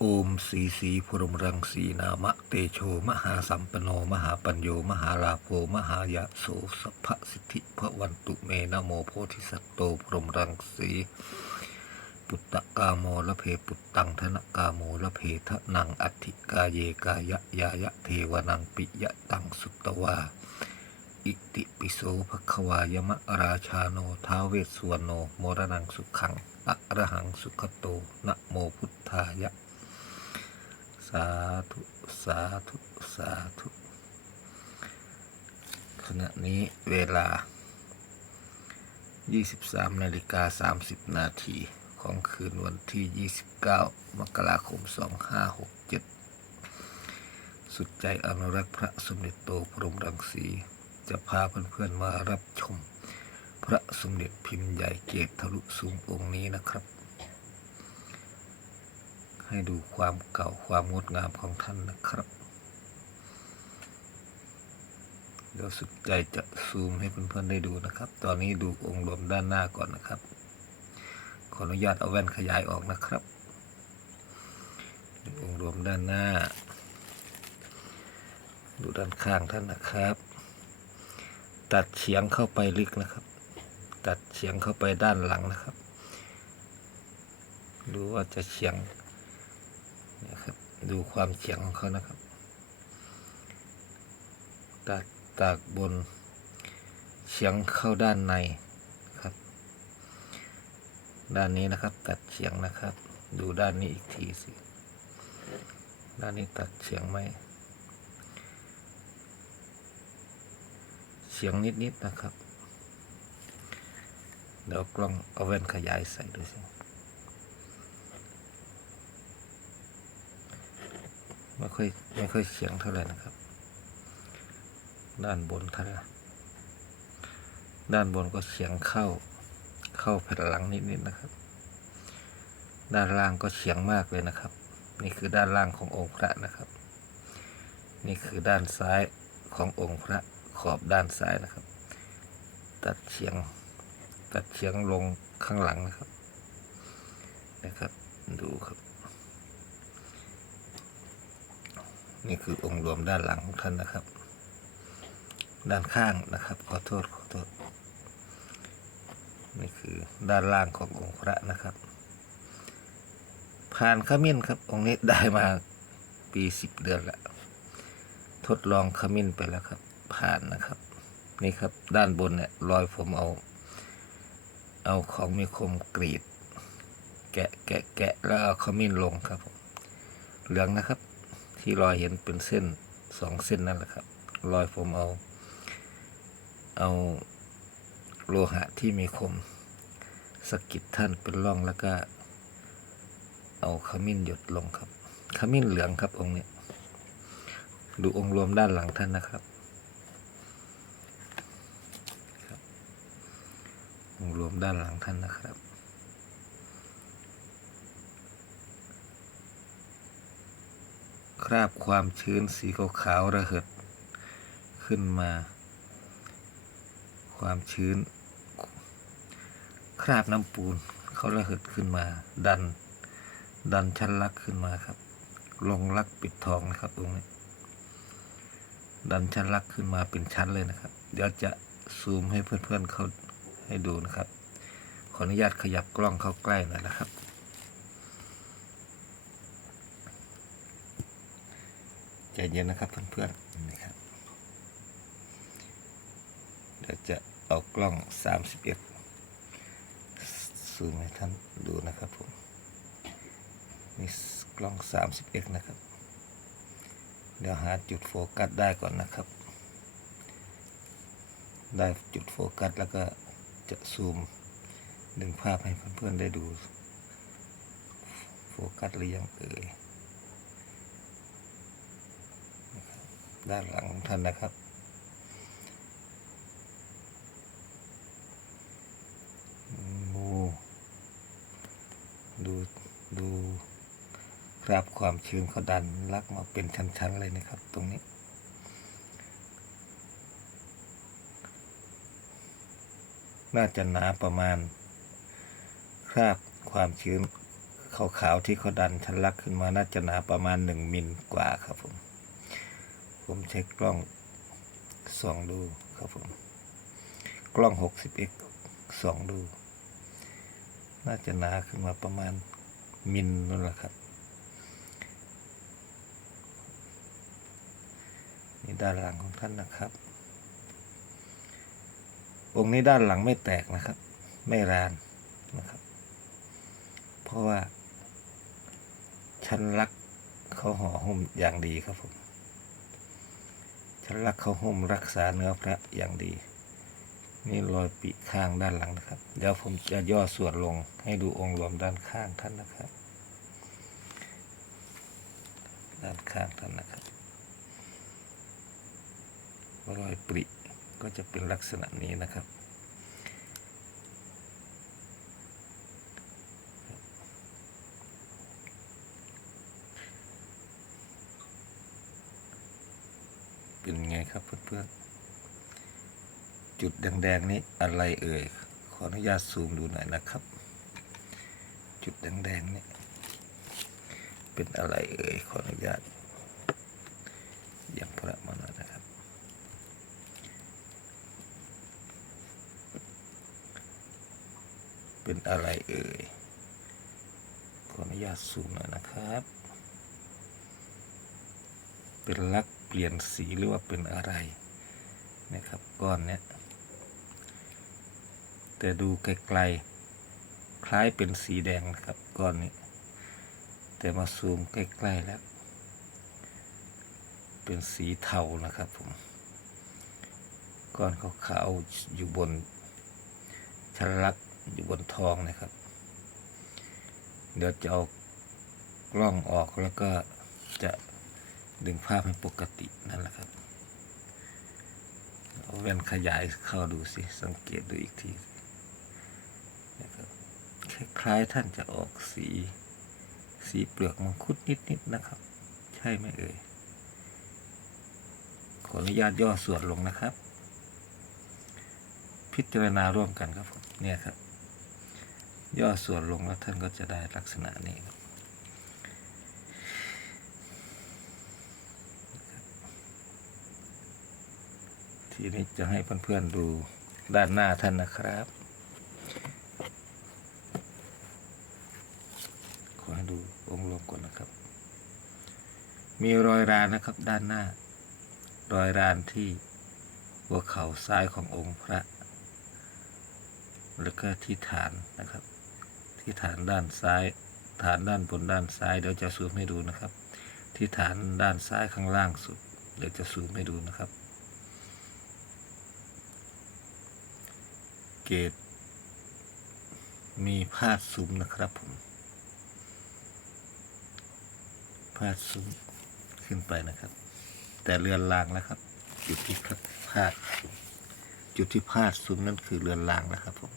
โอมสีสีพรหมรังสีนามะเตโช มหาสัมปโน มหาปัญโย มหาลาโภมหายะโสสัพพสิทธิพระวันตุเมนะโมโพธิสัตโตพรหมรังสีปุตตะกาโมละเพปุตตังธนกาโมละเพทะนังอัติกาเยกายะยายะเทวนังปิยะตังสุตวา อิติปิโสภควายมะราชาโนท้าเวสสวรโน โมรนังสุขังอะระหังสุขโตนะโมพุทธายะ สาธุ สาธุ สาธุ ขณะนี้เวลา 23นาฬิกา30 นาทีของคืนวันที่ 29 มกราคม 2567 สุดใจอนุรักษ์พระสมเด็จโตพรมรังสี จะพาเพื่อนๆมารับชม พระสมเด็จพิมพ์ใหญ่เกตทะลุสูงองค์นี้นะครับ ให้ดูความเก่าความงดงามของท่านนะครับ เดี๋ยวสุดใจจะซูมให้เพื่อนๆได้ดูนะครับ ตอนนี้ดูองค์รวมด้านหน้าก่อนนะครับ ขออนุญาตเอาแว่นขยายออกนะครับ องค์รวมด้านหน้า ดูด้านข้างท่านนะครับ ตัดเฉียงเข้าไปลึกนะครับ ตัดเฉียงเข้าไปด้านหลังนะครับดูว่าจะเฉียง นะครับ ดูความเฉียงของเขานะครับ ตัดตากบนเฉียงเข้าด้านในครับ ด้านนี้นะครับ ตัดเฉียงนะครับ ดูด้านนี้อีกทีสิด้านนี้ตัดเฉียงไหมเฉียงนิดๆนะครับ เดี๋ยวกล้องเอาแว่นขยายใส่ดูสิ ไม่ค่อยไม่ค่อยเฉียงเท่าไหร่นะครับ ด้านบนท่าไหร่ด้านบนก็เฉียงเข้าเข้าแผ่นหลังนิดๆนะครับ ด้านล่างก็เฉียงมากเลยนะครับ นี่คือด้านล่างขององค์พระนะครับ นี่คือด้านซ้ายขององค์พระขอบด้านซ้ายนะครับ ตัดเฉียงตัดเฉียงลงข้างหลังนะครับนะครับ ดูครับ นี่คือองค์รวมด้านหลังของท่านนะครับ ด้านข้างนะครับ ขอโทษขอโทษ นี่คือด้านล่างขององค์พระนะครับ ผ่านขมิ้นครับ องค์นี้ได้มาปีสิบเดือนล้วทดลองขมิ้นไปแล้วครับ ผ่านนะครับ นี่ครับด้านบนเนี่ยรอยผมเอา เอาของมีคมกรีด แกะแกะแกะแล้วเอาขมิ้นลงครับผมเหลืองนะครับ ที่รอยเห็นเป็นเส้นสองเส้นนั่นแหละครับ รอยผมเอา เอาโลหะที่มีคมสกิดท่านเป็นร่องแล้วก็ เอาขมิ้นหยดลงครับ ขมิ้นเหลืองครับองค์นี้ ดูองค์รวมด้านหลังท่านนะครับครับองค์รวมด้านหลังท่านนะครับ คราบความชื้นสีขาวๆระเหิดขึ้นมา ความชื้น คราบน้ำปูนเขาระเหิดขึ้นมา ดัน ดันชั้นลักขึ้นมาครับ ลงลักปิดทองนะครับตรงนี้ดันชั้นลักขึ้นมาเป็นชั้นเลยนะครับ เดี๋ยวจะซูมให้เพื่อนๆเขาให้ดูนะครับ ขออนุญาตขยับกล้องเข้าใกล้หน่อยนะครับ ใจเย็นนะครับเพื่อนๆนะครับเดี๋ยวจะเอากล้อง 31ซูมให้ท่านดูนะครับผมนี่กล้อง 31 นะครับ เดี๋ยวหาจุดโฟกัสได้ก่อนนะครับ ได้จุดโฟกัสแล้วก็จะซูมดึงภาพให้เพื่อนๆได้ดู โฟกัสหรือยังเอ่ย ด้านหลังท่านนะครับ ดูดูคราบความชื้นเขาดันลักมาเป็นชั้นๆเลยนะครับ ตรงนี้น่าจะหนาประมาณ คราบความชื้นขาวๆที่เขาดันชันลักขึ้นมาน่าจะหนาประมาณหนึ่งมิลกว่าครับผม ผมใช้กล้องส่องดูครับผมกล้อง 60x ส่องดู น่าจะหนาขึ้นมาประมาณมิลนั่นแหละครับ นี่ด้านหลังของท่านนะครับ องค์นี้ด้านหลังไม่แตกนะครับ ไม่รานนะครับ เพราะว่าชั้นลักเขาห่อหุ้มอย่างดีครับผม ชั้นลักเขาห่มรักษาเนื้อพระอย่างดี นี่รอยปีข้างด้านหลังนะครับ เดี๋ยวผมจะย่อส่วนลงให้ดูองค์รวมด้านข้างท่านนะครับ ด้านข้างท่านนะครับรอยปริก็จะเป็นลักษณะนี้นะครับ เป็นไงครับ เพื่อนจุดแดงๆนี้อะไรเอ่ย ขออนุญาตซูมดูหน่อยนะครับ จุดแดงๆนี่เป็นอะไรเอ่ย ขออนุญาตอย่างพระมาหน่อยนะครับ เป็นอะไรเอ่ย ขออนุญาตซูมหน่อยนะครับ เป็นลัก เปลี่ยนสีหรือว่าเป็นอะไรนะครับก้อนเนี้ยแต่ดูไกลๆคล้ายเป็นสีแดงนะครับก้อนนี้ แต่มาซูมใกล้ๆแล้ว เป็นสีเทานะครับผมก้อนขาวๆอยู่บนชลักอยู่บนทองนะครับ เดี๋ยวจะเอากล้องออกแล้วก็ ดึงภาพให้ปกตินั่นแหละครับเอาแว่นขยายเข้าดูสิ สังเกตดูอีกทีนะครับคล้ายๆท่านจะออกสี สีเปลือกมังคุดนิดๆนะครับ ใช่ไหมเอ่ย ขออนุญาตย่อส่วนลงนะครับ พิจารณาร่วมกันครับผมเนี่ยครับ ย่อส่วนลงแล้วท่านก็จะได้ลักษณะนี้ครับ ทีนี้จะให้เพื่อนๆดูด้านหน้าท่านนะครับ ขอให้ดูองค์รวมก่อนนะครับ มีรอยรานนะครับด้านหน้า รอยรานที่หัวเข่าซ้ายขององค์พระ แล้วก็ที่ฐานนะครับ ที่ฐานด้านซ้าย ฐานด้านบนด้านซ้ายเดี๋ยวจะซูมให้ดูนะครับ ที่ฐานด้านซ้ายข้างล่างสุด เดี๋ยวจะซูมให้ดูนะครับ เกต มีพาดซุ้มนะครับผมพาดซุ้มขึ้นไปนะครับ แต่เรือนรางแล้วครับ จุดที่พาดจุดที่พาดซุ้มนั่นคือเรือนรางนะครับผม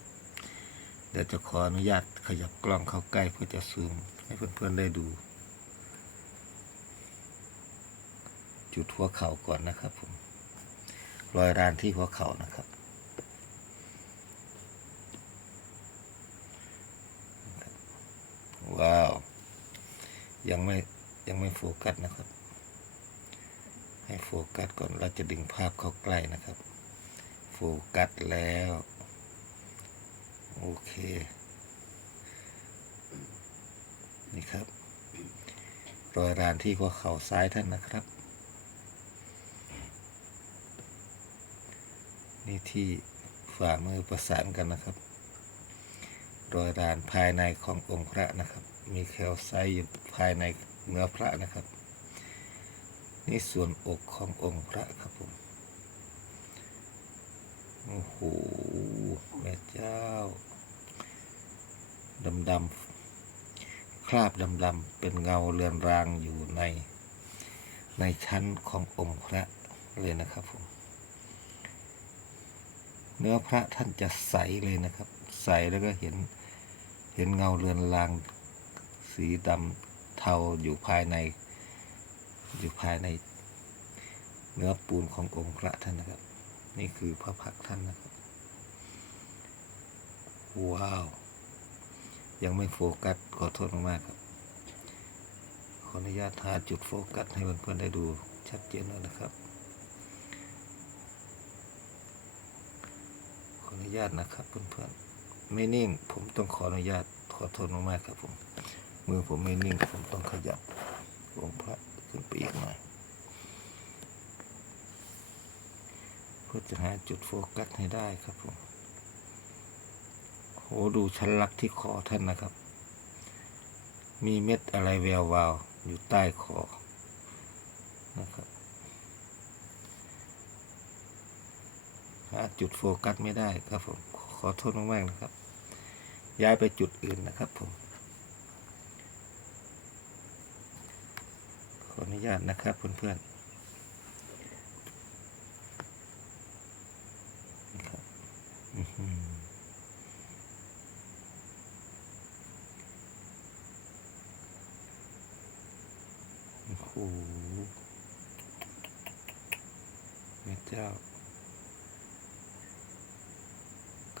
เดี๋ยวจะขออนุญาตขยับกล้องเข้าใกล้เพื่อจะซูมให้เพื่อนๆได้ดู จุดหัวเข่าก่อนนะครับผมรอยรานที่หัวเข่านะครับ ว้าว ยังไม่ยังไม่โฟกัสนะครับ ให้โฟกัสก่อนเราจะดึงภาพเข้าใกล้นะครับ โฟกัสแล้ว โอเค นี่ครับ รอยรานที่หัวเข่าซ้ายท่านนะครับ นี่ที่ฝ่ามือประสานกันนะครับ รอยรานภายในขององค์พระนะครับ มีแคลไซต์อยู่ภายในเนื้อพระนะครับ นี่ส่วนอกขององค์พระครับผมโอ้โหแม่เจ้าดำดำคราบดำดำเป็นเงาเรือนรางอยู่ใน ในชั้นขององค์พระเลยนะครับผมเนื้อพระท่านจะใสเลยนะครับ ใสแล้วก็เห็นเห็นเงาเรือนราง สีดำเทาอยู่ภายใน อยู่ภายใน เนื้อปูนขององค์พระท่านนะครับ นี่คือพระพักท่านนะครับ ว้าว ยังไม่โฟกัสขอโทษมากๆครับ ขออนุญาตหาจุดโฟกัสให้เพื่อนๆได้ดูชัดเจนหน่อยนะครับขออนุญาตนะครับเพื่อนๆไม่นิ่งผมต้องขออนุญาตขอโทษมากๆครับผม มือผมไม่นิ่งผมต้องขยับองค์พระขึ้นไปอีกหน่อยเพื่อจะหาจุดโฟกัสให้ได้ครับผมโหดูชั้นลักที่คอท่านนะครับ มีเม็ดอะไรแวววาวอยู่ใต้คอนะครับหาจุดโฟกัสไม่ได้ครับผม ขอโทษมากๆนะครับ ย้ายไปจุดอื่นนะครับผม ขออนุ ญาตนะครับเพื่อนๆนะครับอื้อหือโอ้โหแม่เจ้า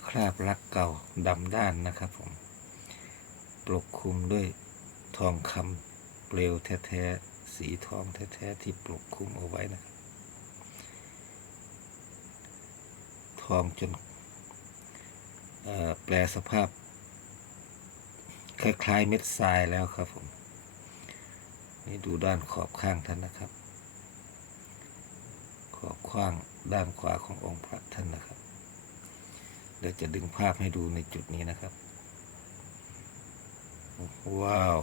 คราบลักเก่าดำด้านนะครับผม ปกคลุมด้วยทองคำเปลวแท้ๆ สีทองแท้ๆที่ปกคลุมเอาไว้นะครับ ทองจนแปลสภาพ คล้ายๆเม็ดทรายแล้วครับผม นี่ดูด้านขอบข้างท่านนะครับ ขอบข้างด้านขวาขององค์พระท่านนะครับเดี๋ยวจะดึงภาพให้ดูในจุดนี้นะครับ ว้าว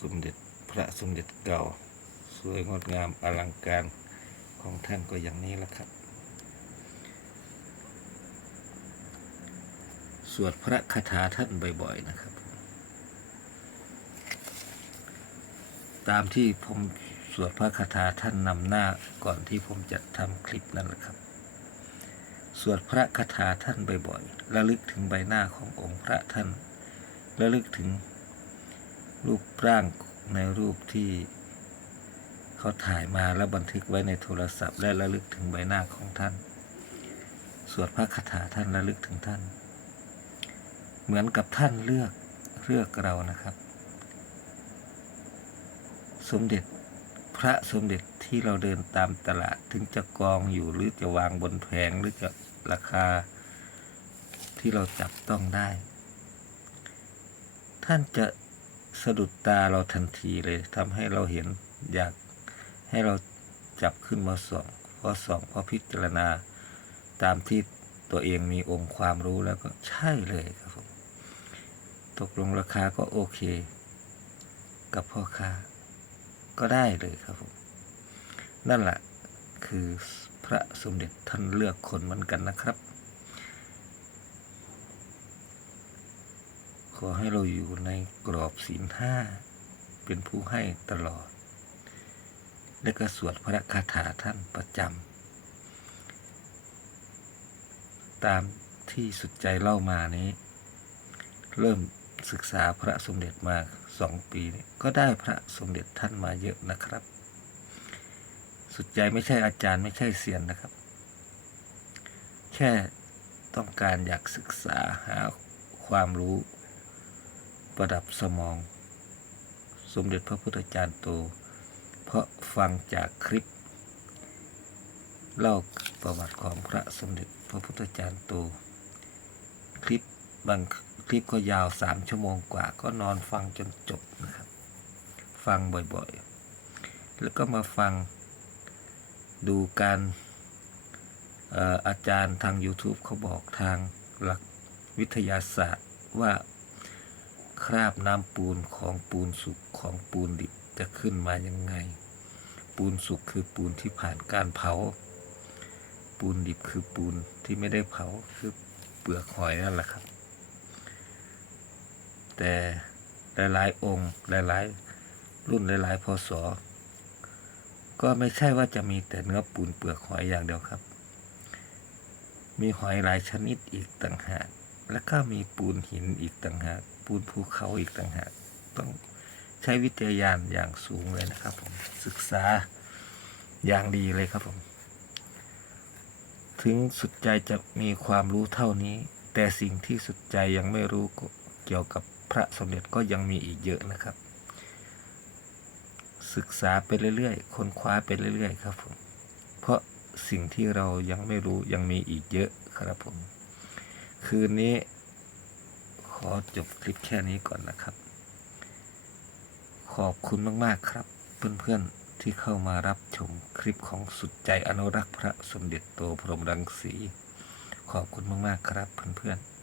สมเด็จพระสมเด็จเก่า สวยงดงามอลังการของท่านก็อย่างนี้แหละครับ สวดพระคาถาท่านบ่อยๆนะครับ ตามที่ผมสวดพระคาถาท่านนำหน้าก่อนที่ผมจะทำคลิปนั่นแหละครับ สวดพระคาถาท่านบ่อยๆระลึกถึงใบหน้าขององค์พระท่านระลึกถึง รูปร่างในรูปที่เขาถ่ายมาแล้วบันทึกไว้ในโทรศัพท์ และระลึกถึงใบหน้าของท่าน สวดพระคาถาท่านระลึกถึงท่าน เหมือนกับท่านเลือกเลือกเรานะครับ สมเด็จพระสมเด็จที่เราเดินตามตลาดถึงจะกองอยู่หรือจะวางบนแผงหรือจะราคาที่เราจับต้องได้ ท่านจะ สะดุดตาเราทันทีเลยทำให้เราเห็นอยากให้เราจับขึ้นมาส่องพอส่องพอพิจารณาตามที่ตัวเองมีองค์ความรู้แล้วก็ใช่เลยครับผมตกลงราคาก็โอเค กับพ่อค้าก็ได้เลยครับผมนั่นแหละคือพระสมเด็จท่านเลือกคนเหมือนกันนะครับ ขอให้เราอยู่ในกรอบศีลห้าเป็นผู้ให้ตลอด และก็สวดพระคาถาท่านประจำตามที่สุดใจเล่ามานี้ เริ่มศึกษาพระสมเด็จมาสองปีนี้ก็ได้พระสมเด็จท่านมาเยอะนะครับ สุดใจไม่ใช่อาจารย์ไม่ใช่เซียนนะครับ แค่ต้องการอยากศึกษาหาความรู้ ประดับสมอง สมเด็จพระพุทธจารย์โต เพราะฟังจากคลิป เล่าประวัติของพระสมเด็จพระพุทธจารย์โต คลิปบางคลิปก็ยาวสามชั่วโมงกว่าก็นอนฟังจนจบนะครับ ฟังบ่อยๆ แล้วก็มาฟังดูการเอ่ออาจารย์ทาง YouTube เขาบอกทางหลักวิทยาศาสตร์ว่า คราบน้ำปูนของปูนสุกของปูนดิบจะขึ้นมายังไง ปูนสุกคือปูนที่ผ่านการเผา ปูนดิบคือปูนที่ไม่ได้เผาคือเปลือกหอยนั่นแหละครับ แต่หลายๆองค์หลายๆ รุ่นหลายๆพศก็ไม่ใช่ว่าจะมีแต่เนื้อปูนเปลือกหอยอย่างเดียวครับ มีหอยหลายชนิดอีกต่างหาก แล้วก็มีปูนหินอีกต่างหากปูนภูเขาอีกต่างหากต้องใช้วิทยาญาณอย่างสูงเลยนะครับผมศึกษาอย่างดีเลยครับผม ถึงสุดใจจะมีความรู้เท่านี้ แต่สิ่งที่สุดใจยังไม่รู้เกี่ยวกับพระสมเด็จก็ยังมีอีกเยอะนะครับ ศึกษาไปเรื่อยๆค้นคว้าไปเรื่อยๆ ครับผม เพราะสิ่งที่เรายังไม่รู้ยังมีอีกเยอะครับผม คืนนี้ ขอจบคลิปแค่นี้ก่อนนะครับ ขอบคุณมาก ๆ ครับ เพื่อน ๆ ที่เข้ามารับชมคลิปของสุดใจอนุรักษ์พระสมเด็จโตพรหมรังสี ขอบคุณมาก ๆ ครับ เพื่อน ๆ